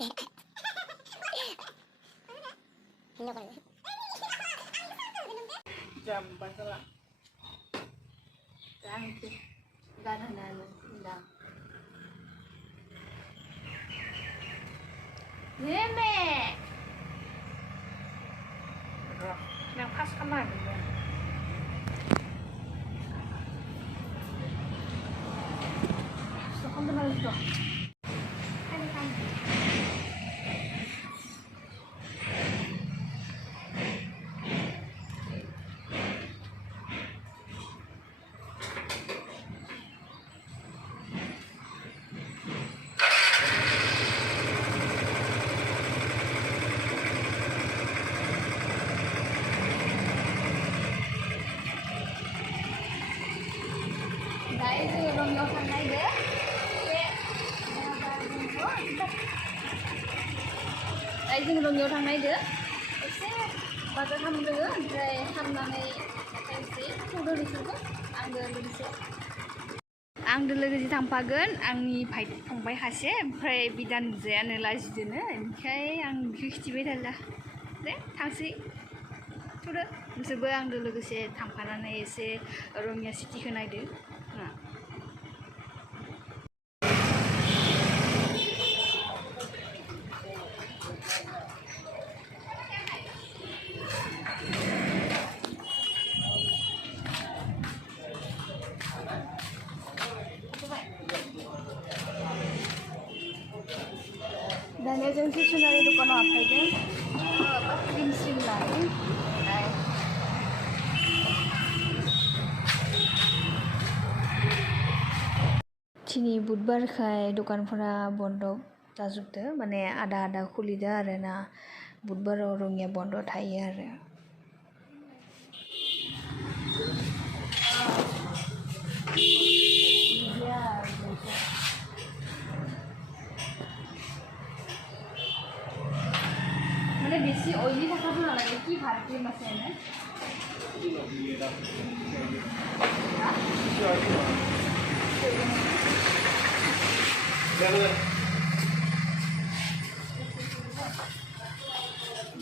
Jam pasal Thank you. Ganun na lang. Neme! Yang pas kamar ya. So, kamu nalis to. Ano kamu? Dahil yung yosan na ide. Dahil yung yosan na ide. Ese baca hamdo oमफ्राय hamनानै खायसे फुदो बिसोरखौ आंदो लोगोसे थांफागोन आंनि फंबाय सासे ओमफ्राय बिदानजोआनो लाजिदोनो ओमफ्राय आं बिखौ खिथिबाय थाला दे थांसै थुदो नोंसोरबो आंदो लोगोसे थांफानानै एसे रङिया सिटिखौ नायदो दानिया जों स्टेसनारि दखानाव हाबफैदों क्रिम स्रिम लानो दिनै बुधबारखाय दखानफोरा बन्द जाजोबदो माने आधा आधा खुलिदो आरोना बुधबाराव रङिया बन्द थायो आरो মানে বেশি অয়েলি থাকাটো নালাগে কি ভাল ক্ৰীম আছে এনে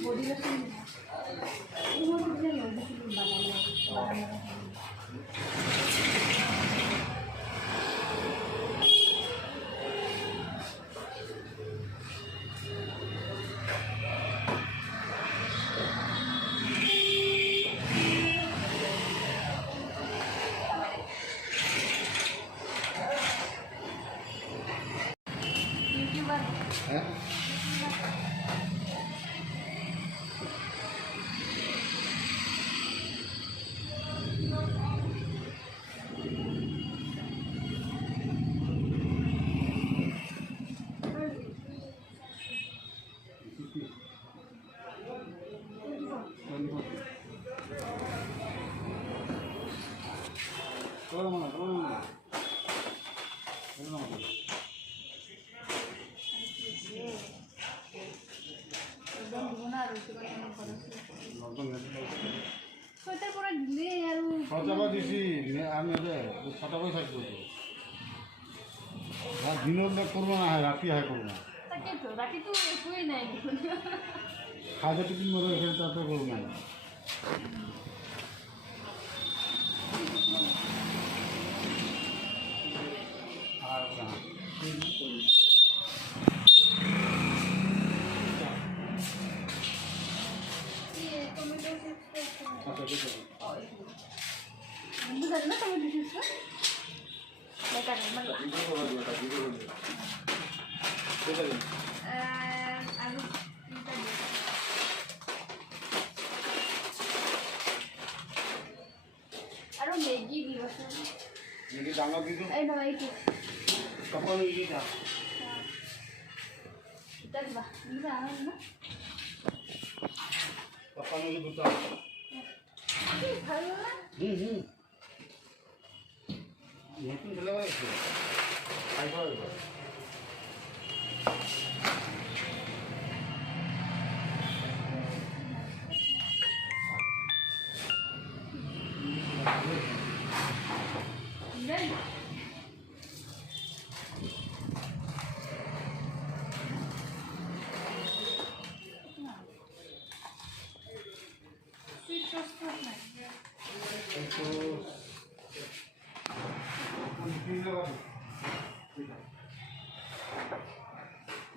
বডি লোশন দিনের করবো না রাতি হয় করবো না রাতি তো একই নাই খাওয়া টিফিন মতো এখানে তাতে করবো না আর আৰু মেগী দিবচোন মেগী ডাঙৰ দিছো এই নহয় এইটো কাপোৰ মেগী দা এটা দিবা দিবা না কাপোৰ মেগী দুটা ভাল না নতুন ছেলে আছে খাই খাওয়া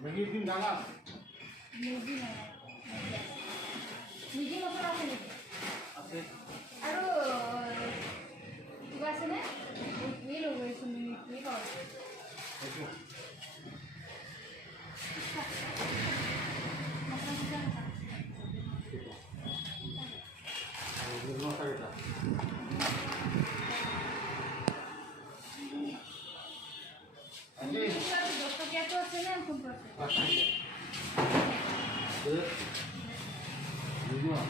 Bagi tim dalam. Meji mana? Meji motor apa ni? Asik. Aduh, juga sini? Ini loh, ini kau. Itu. Makan kita. Ini rumah kita. Asik. Dokter dia tu asal ni pun proses. Asik. Dua.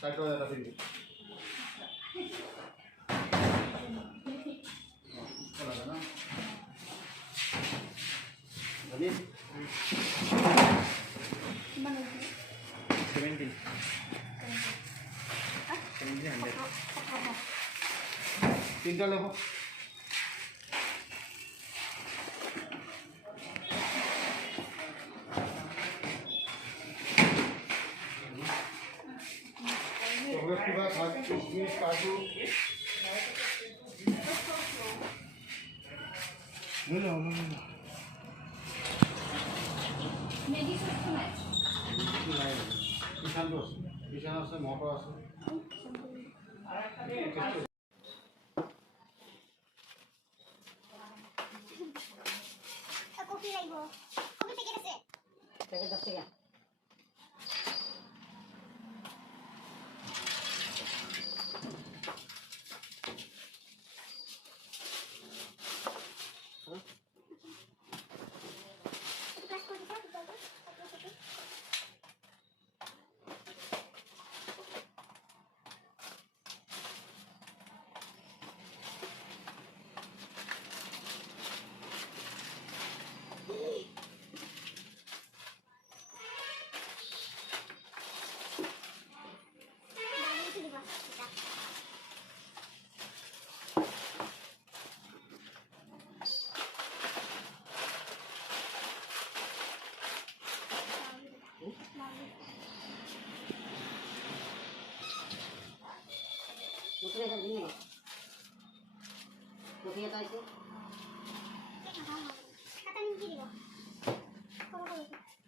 Satu ada tapi. Kalau ada na. Jadi. Mana tu? 70. 70, 100. Tinggal apa? Coklat juga, kismis, kayu. Belum. Meji mana? Kisan dos. Kisan আছে motor আছে. Coffee লাগবো coffee packet আছে packet 10 টাকা Mutlaka da dinle. Kofiye taşı. Katanın giriyor.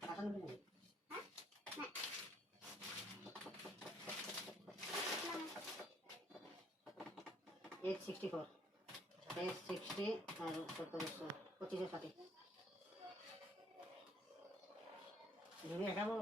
Katanın giriyor. Ha? Ne? 864. 860 আর 1725 এর সাথে। যদি একাবো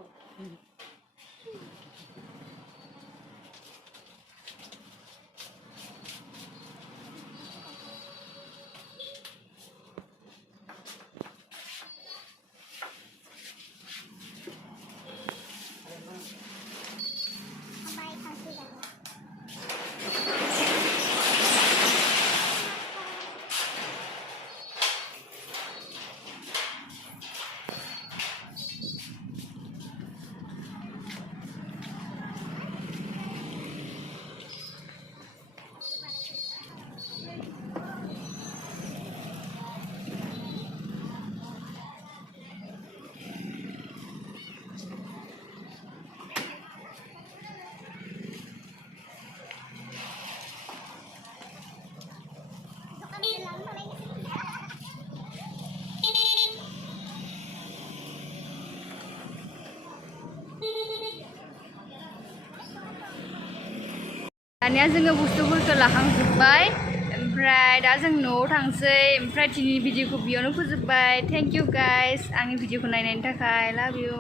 दानिया जोङो बुस्थुफोरखौ लाखांजोब्बाय ओमफ्राय दा जों न'आव थांसै ओमफ्राय दिनैनि भिडिअखौ बेयावनो फोजोबबाय थेंक इउ गाइस आंनि भिडिअखौ नायनायनि थाखाय लाभ इउ